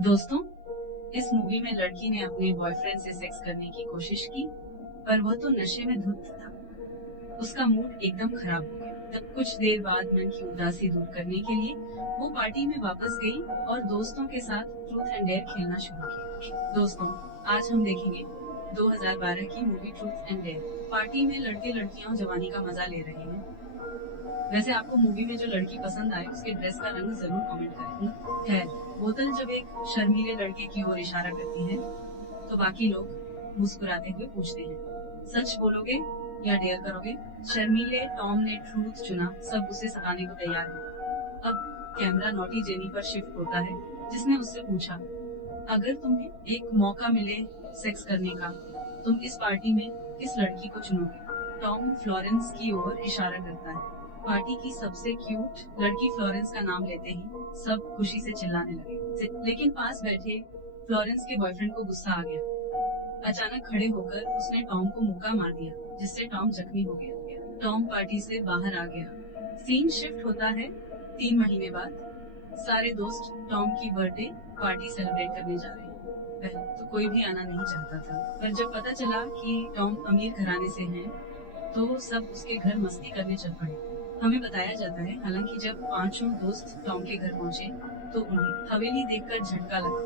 दोस्तों, इस मूवी में लड़की ने अपने बॉयफ्रेंड से सेक्स करने की कोशिश की, पर वह तो नशे में धुत था। उसका मूड एकदम खराब हो गया। तब कुछ देर बाद मन की उदासी दूर करने के लिए वो पार्टी में वापस गई और दोस्तों के साथ ट्रूथ एंड डेयर खेलना शुरू किया। दोस्तों, आज हम देखेंगे 2012 की movie truth and dare. Party में लड़के लड़कियां जवानी का मजा ले रहे हैं। वैसे आपको मूवी में जो लड़की पसंद आए उसके ड्रेस का रंग जरूर कमेंट करें। खैर, बोतल जब एक शर्मीले लड़के की ओर इशारा करती है तो बाकी लोग मुस्कुराते हुए पूछते हैं, सच बोलोगे या डेयर करोगे? शर्मीले टॉम ने ट्रूथ चुना। सब उसे सताने को तैयार हैं। अब कैमरा नॉटी जेनी पर शिफ्ट होता है, जिसने उससे पूछा, अगर तुम्हें एक मौका मिले सेक्स करने का, तुम इस पार्टी में किस लड़की को चुनोगे? टॉम फ्लोरेंस की ओर इशारा करता है। पार्टी की सबसे क्यूट लड़की फ्लोरेंस का नाम लेते ही सब खुशी से चिल्लाने लगे। लेकिन पास बैठे फ्लोरेंस के बॉयफ्रेंड को गुस्सा आ गया। अचानक खड़े होकर उसने टॉम को मुक्का मार दिया, जिससे टॉम जख्मी हो गया। टॉम पार्टी से बाहर आ गया। सीन शिफ्ट होता है 3 महीने बाद। सारे दोस्त टॉम की बर्थडे पार्टी सेलिब्रेट करने जा रहे हैं। पहले तो कोई भी आना नहीं चाहता था, पर जब पता चला कि टॉम अमीर घराने से हैं, तो सब उसके घर मस्ती करने चल पड़े। हमें बताया जाता है, हालांकि जब पांचों दोस्त टॉम के घर पहुंचे तो उन्हें हवेली देखकर झटका लगा,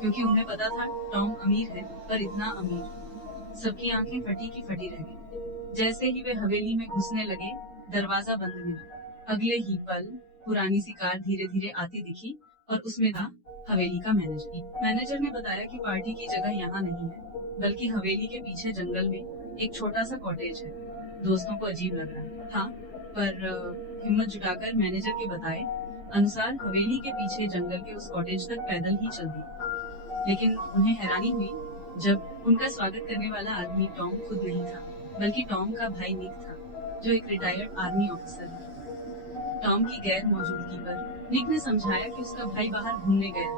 क्योंकि उन्हें पता था टॉम अमीर है, पर इतना अमीर। सबकी आंखें फटी की फटी रह गई। जैसे ही वे हवेली में घुसने लगे, दरवाजा बंद मिला। अगले ही पल पुरानी सी कार धीरे धीरे आती दिखी और उसमें था हवेली का मैनेजर। मैनेजर ने बताया कि पार्टी की जगह यहाँ नहीं है, बल्कि हवेली के पीछे जंगल में एक छोटा सा कॉटेज है। दोस्तों को अजीब लग रहा था, पर हिम्मत जुटाकर मैनेजर के बताए अनुसार हवेली के पीछे जंगल के उस कॉटेज तक पैदल ही चल दी। लेकिन उन्हें हैरानी हुई जब उनका स्वागत करने वाला आदमी टॉम खुद नहीं था, बल्कि टॉम का भाई निक था, जो एक रिटायर्ड आर्मी ऑफिसर है। टॉम की गैर मौजूदगी पर निक ने समझाया कि उसका भाई बाहर घूमने गया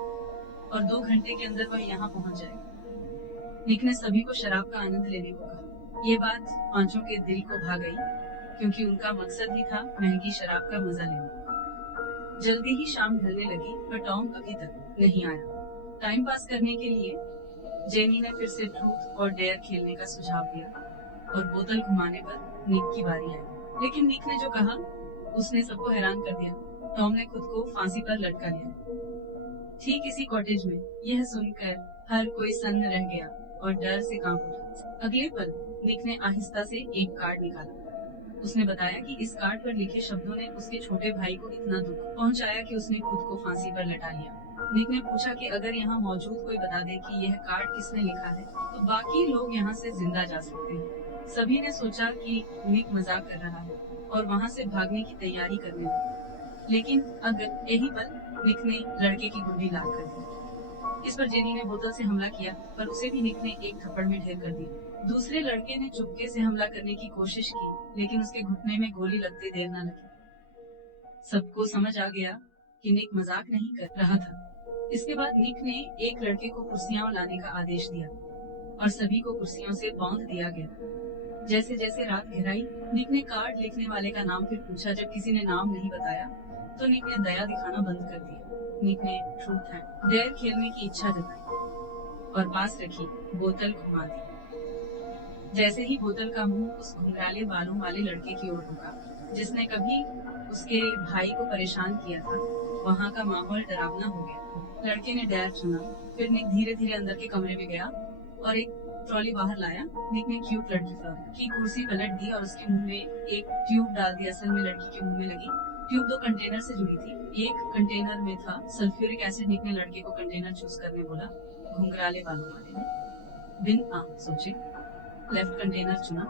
और 2 घंटे के अंदर वह यहाँ पहुँच जाएगा। निक ने सभी को शराब का आनंद लेने को कहा। ये बात पांचों के दिल को भा गई, क्योंकि उनका मकसद ही था महंगी शराब का मजा लेना। जल्दी ही शाम ढलने लगी, पर टॉम अभी तक नहीं आया। टाइम पास करने के लिए जेनी ने फिर से ट्रूथ और डेयर खेलने का सुझाव दिया और बोतल घुमाने पर निक की बारी आई। लेकिन निक ने जो कहा उसने सबको हैरान कर दिया। टॉम ने खुद को फांसी पर लटका लिया। ठीक इसी कॉटेज में। यह सुनकर हर कोई सन्न रह गया और डर से कांप उठा। अगले पल निक ने आहिस्ता से एक कार्ड निकाला। उसने बताया कि इस कार्ड पर लिखे शब्दों ने उसके छोटे भाई को इतना दुख पहुंचाया कि उसने खुद को फांसी पर लटा लिया। निक ने पूछा कि अगर यहाँ मौजूद कोई बता दे कि यह कार्ड किसने लिखा है, तो बाकी लोग यहाँ से जिंदा जा सकते हैं। सभी ने सोचा कि निक मजाक कर रहा है और वहाँ से भागने की तैयारी करने लगे। लेकिन अगर यही पल निक ने लड़के की गुंडी लाल कर दी। इस पर जेनी ने बोतल से हमला किया, पर उसे भी निक ने एक थप्पड़ में ढेर कर दिया। दूसरे लड़के ने चुपके से हमला करने की कोशिश की, लेकिन उसके घुटने में गोली लगते देर न लगी। सबको समझ आ गया कि निक मजाक नहीं कर रहा था। इसके बाद निक ने एक लड़के को कुर्सियां लाने का आदेश दिया और सभी को कुर्सियों से बांध दिया गया। जैसे जैसे रात गहराई, निक ने कार्ड लिखने वाले का नाम फिर पूछा। जब किसी ने नाम नहीं बताया, तो निक ने दया दिखाना बंद कर दिया। निक ने ट्रूथ एंड डेयर खेलने की इच्छा जताई और पास रखी बोतल घुमा दी। जैसे ही बोतल का मुंह उस घुंघराले बालों वाले लड़के की ओर रुका, जिसने कभी उसके भाई को परेशान किया था, वहाँ का माहौल डरावना हो गया। लड़के ने डेयर चुना। फिर निक धीरे धीरे अंदर के कमरे में गया और एक ट्रॉली बाहर लाया। निक ने क्यूट लड़की की कुर्सी पलट दी और उसके मुंह में एक ट्यूब डाल दी। असल में लड़की के मुंह में लगी ट्यूब 2 कंटेनर से जुड़ी थी। एक कंटेनर में था सल्फ्यूरिक एसिड। निक ने लड़के को कंटेनर चूज करने बोला। घुंघराले बालों वाले ने बिन सोचे लेफ्ट कंटेनर चुना,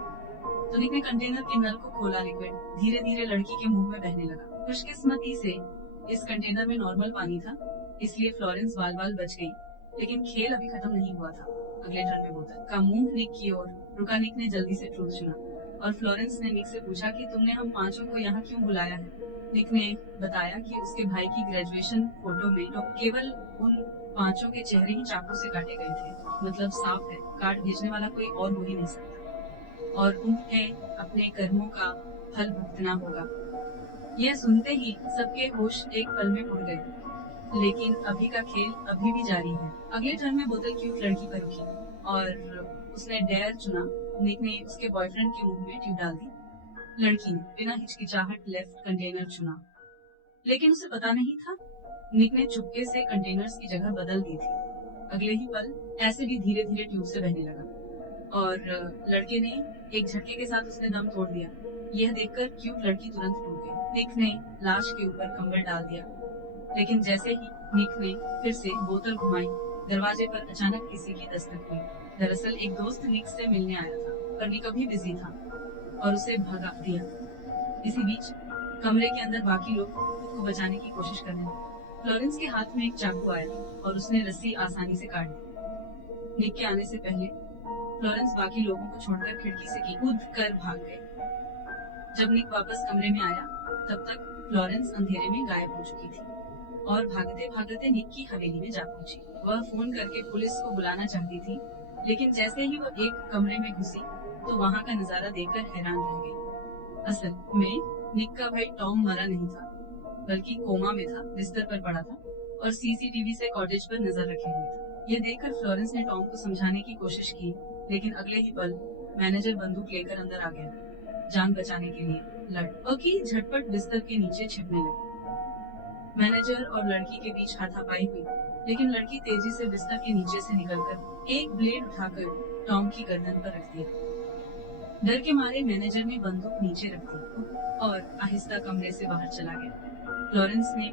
तो निक ने कंटेनर के नल को खोला। लिक्विड धीरे धीरे लड़की के मुंह में बहने लगा। खुशकिस्मती से इस कंटेनर में नॉर्मल पानी था, इसलिए फ्लोरेंस बाल बाल बच गई। लेकिन खेल अभी खत्म नहीं हुआ था। अगले टर्न में बोतल का मुंह निक की ओर रुका। निक ने जल्दी से ट्रूथ चुना और फ्लोरेंस ने निक से पूछा कि तुमने हम पांचों को यहाँ क्यों बुलाया है? निक ने बताया कि उसके भाई की ग्रेजुएशन फोटो में तो केवल उन पांचों के चेहरे ही चाकू से काटे गए थे। मतलब साफ है, कार्ड भेजने वाला कोई और हो ही नहीं सकता और उन्हें अपने कर्मों का फल भुगतना होगा। यह सुनते ही सबके होश एक पल में उड़ गए। लेकिन अभी का खेल अभी भी जारी है। अगले टर्न में बोतल क्यूट लड़की पर रुकी और उसने डेयर चुना। निक ने उसके बॉयफ्रेंड के मुंह में ट्यूब डाल दी। लड़की ने बिना हिचकिचाहट लेफ्ट कंटेनर चुना, लेकिन उसे पता नहीं था निक ने चुपके से कंटेनर्स की जगह बदल दी थी। अगले ही पल एसिड ही धीरे धीरे ट्यूब से बहने लगा और लड़के ने एक झटके के साथ उसने दम तोड़ दिया। यह देखकर क्यूट लड़की तुरंत टूट गई। निक ने लाश के ऊपर कंबल डाल दिया, लेकिन जैसे ही निक ने फिर से बोतल घुमाई, दरवाजे पर अचानक किसी की दस्तक हुई। दरअसल एक दोस्त निक से मिलने आया था, पर निक अभी बिजी था और उसे भगा दिया। इसी बीच कमरे के अंदर बाकी लोग खुद को बचाने की कोशिश करने लगे। फ्लोरेंस के हाथ में एक चाकू आया और उसने रस्सी आसानी से काट दी। निक के आने से पहले फ्लोरेंस बाकी लोगों को छोड़कर खिड़की से कूद कर भाग गए। जब निक वापस कमरे में आया, तब तक फ्लोरेंस अंधेरे में गायब हो चुकी थी और भागते भागते निक की हवेली में जा पहुंची। वह फोन करके पुलिस को बुलाना चाहती थी, लेकिन जैसे ही वह एक कमरे में घुसी तो वहाँ का नजारा देखकर हैरान रह गई। असल में निक का भाई टॉम मरा नहीं था, बल्कि कोमा में था, बिस्तर पर पड़ा था और सीसीटीवी से कॉटेज पर नजर रखे हुए था। यह देखकर फ्लोरेंस ने टॉम को समझाने की कोशिश की, लेकिन अगले ही पल मैनेजर बंदूक लेकर अंदर आ गया। जान बचाने के लिए लड़की झटपट बिस्तर के नीचे छिपने लगी। मैनेजर और लड़की के बीच हाथापाई हुई, लेकिन लड़की तेजी से बिस्तर के नीचे से निकलकर एक ब्लेड उठाकर टॉम की गर्दन पर रख दिया। डर के मारे मैनेजर ने बंदूक नीचे रख दी और आहिस्ता कमरे से बाहर चला गया। फ्लोरेंस ने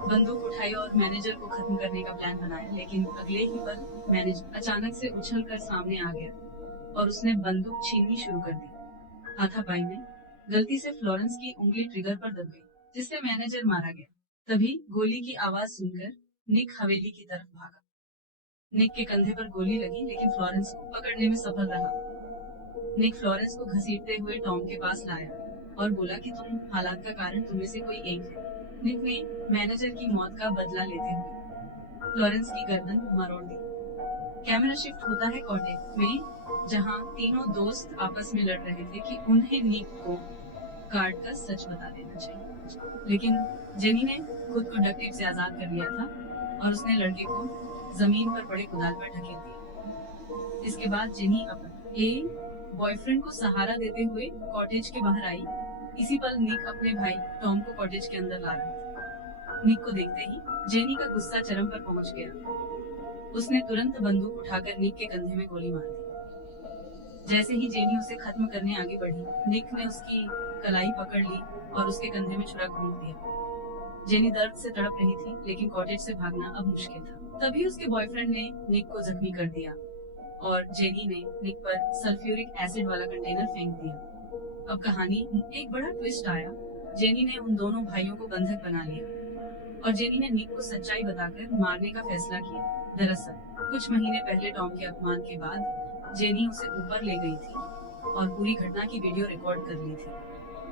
बंदूक उठाई और मैनेजर को खत्म करने का प्लान बनाया, लेकिन अगले ही पल मैनेजर अचानक से उछलकर सामने आ गया और उसने बंदूक छीननी शुरू कर दी। हाथापाई में गलती से फ्लोरेंस की उंगली ट्रिगर पर दब गई, जिससे मैनेजर मारा गया। तभी गोली की आवाज सुनकर निक हवेली की तरफ भागा। निक के कंधे पर गोली लगी, लेकिन फ्लोरेंस को पकड़ने में सफल रहा। निक फ्लोरेंस को घसीटते हुए टॉम के पास लाया और बोला कि तुम हालात का कारण तुम में से कोई एक है। निक ने मैनेजर की मौत का बदला लेते हुए फ्लोरेंस की गर्दन मरोड़ दी। कैमरा शिफ्ट होता है कॉटेज में, जहां तीनों दोस्त आपस में लड़ रहे थे कि उन्हें निक को काट कर सच बता देना चाहिए, लेकिन जेनी ने खुद को डक्ट टेप से आजाद कर लिया था और उसने लड़के को जमीन पर पड़े कुदाल पर ढकेल दिया। इसके बाद जेनी अपने बॉयफ्रेंड को सहारा देते हुए कॉटेज के बाहर आई। इसी पल निक अपने भाई टॉम को कॉटेज के अंदर ला रहा था। निक को देखते ही जेनी का गुस्सा चरम पर पहुंच गया। उसने तुरंत बंदूक उठाकर निक के कंधे में गोली मार दी। जैसे ही जेनी उसे खत्म करने आगे बढ़ी, निक ने उसकी कलाई पकड़ ली और उसके कंधे में छुरा घोंप दिया। जेनी दर्द से तड़प रही थी, लेकिन कॉटेज से भागना अब मुश्किल था। तभी उसके बॉयफ्रेंड ने निक को जख्मी कर दिया और जेनी ने निक पर सल्फ्यूरिक एसिड वाला कंटेनर फेंक दिया। अब कहानी एक बड़ा ट्विस्ट आया। जेनी ने उन दोनों भाइयों को बंधक बना लिया और जेनी ने निक को सच्चाई बताकर मारने का फैसला किया। दरअसल कुछ महीने पहले टॉम के अपमान के बाद जेनी उसे ऊपर ले गई थी और पूरी घटना की वीडियो रिकॉर्ड कर ली थी,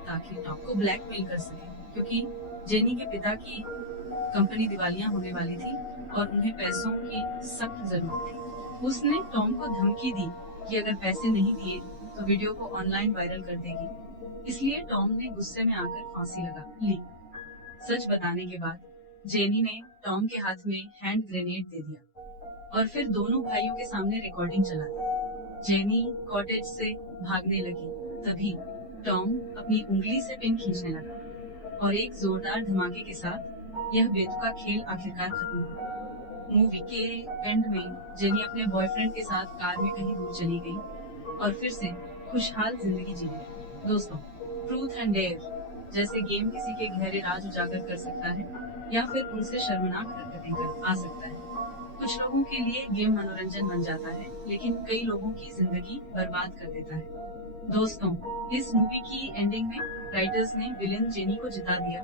ताकि टॉम को ब्लैकमेल कर सके, क्योंकि जेनी के पिता की कंपनी दिवालिया होने वाली थी और उन्हें पैसों की सख्त जरूरत थी। उसने टॉम को धमकी दी कि अगर पैसे नहीं दिए तो वीडियो को ऑनलाइन वायरल कर देगी। इसलिए टॉम ने गुस्से में आकर फांसी लगा ली। सच बताने के बाद जेनी ने टॉम के हाथ में हैंड ग्रेनेड दे दिया और फिर दोनों भाइयों के सामने रिकॉर्डिंग चला दी। जेनी कॉटेज से भागने लगी, तभी टॉम अपनी उंगली से पिन खींचने लगा और एक जोरदार धमाके के साथ यह बेतुका खेल आखिरकार खत्म हुआ। मूवी के एंड में जेनी अपने बॉयफ्रेंड के साथ कार में कहीं दूर चली गई और फिर से खुशहाल जिंदगी जी रही। दोस्तों, ट्रूथ एंड डेयर जैसे गेम किसी के गहरे राज उजागर कर सकता है या फिर उनसे शर्मनाक हरकतें कर आ सकता है। कुछ लोगों के लिए गेम मनोरंजन बन जाता है, लेकिन कई लोगों की जिंदगी बर्बाद कर देता है। दोस्तों, इस मूवी की एंडिंग में राइटर्स ने विलेन जेनी को जिता दिया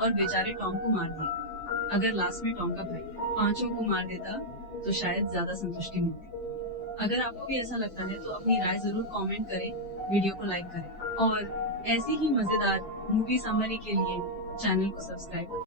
और बेचारे टॉम को मार दिया। अगर लास्ट में टॉम का भाई पांचों को मार देता तो शायद ज्यादा संतुष्टि मिलती। अगर आपको भी ऐसा लगता है तो अपनी राय जरूर कमेंट करें, वीडियो को लाइक करें और ऐसी ही मजेदार मूवी समरी के लिए चैनल को सब्सक्राइब करें।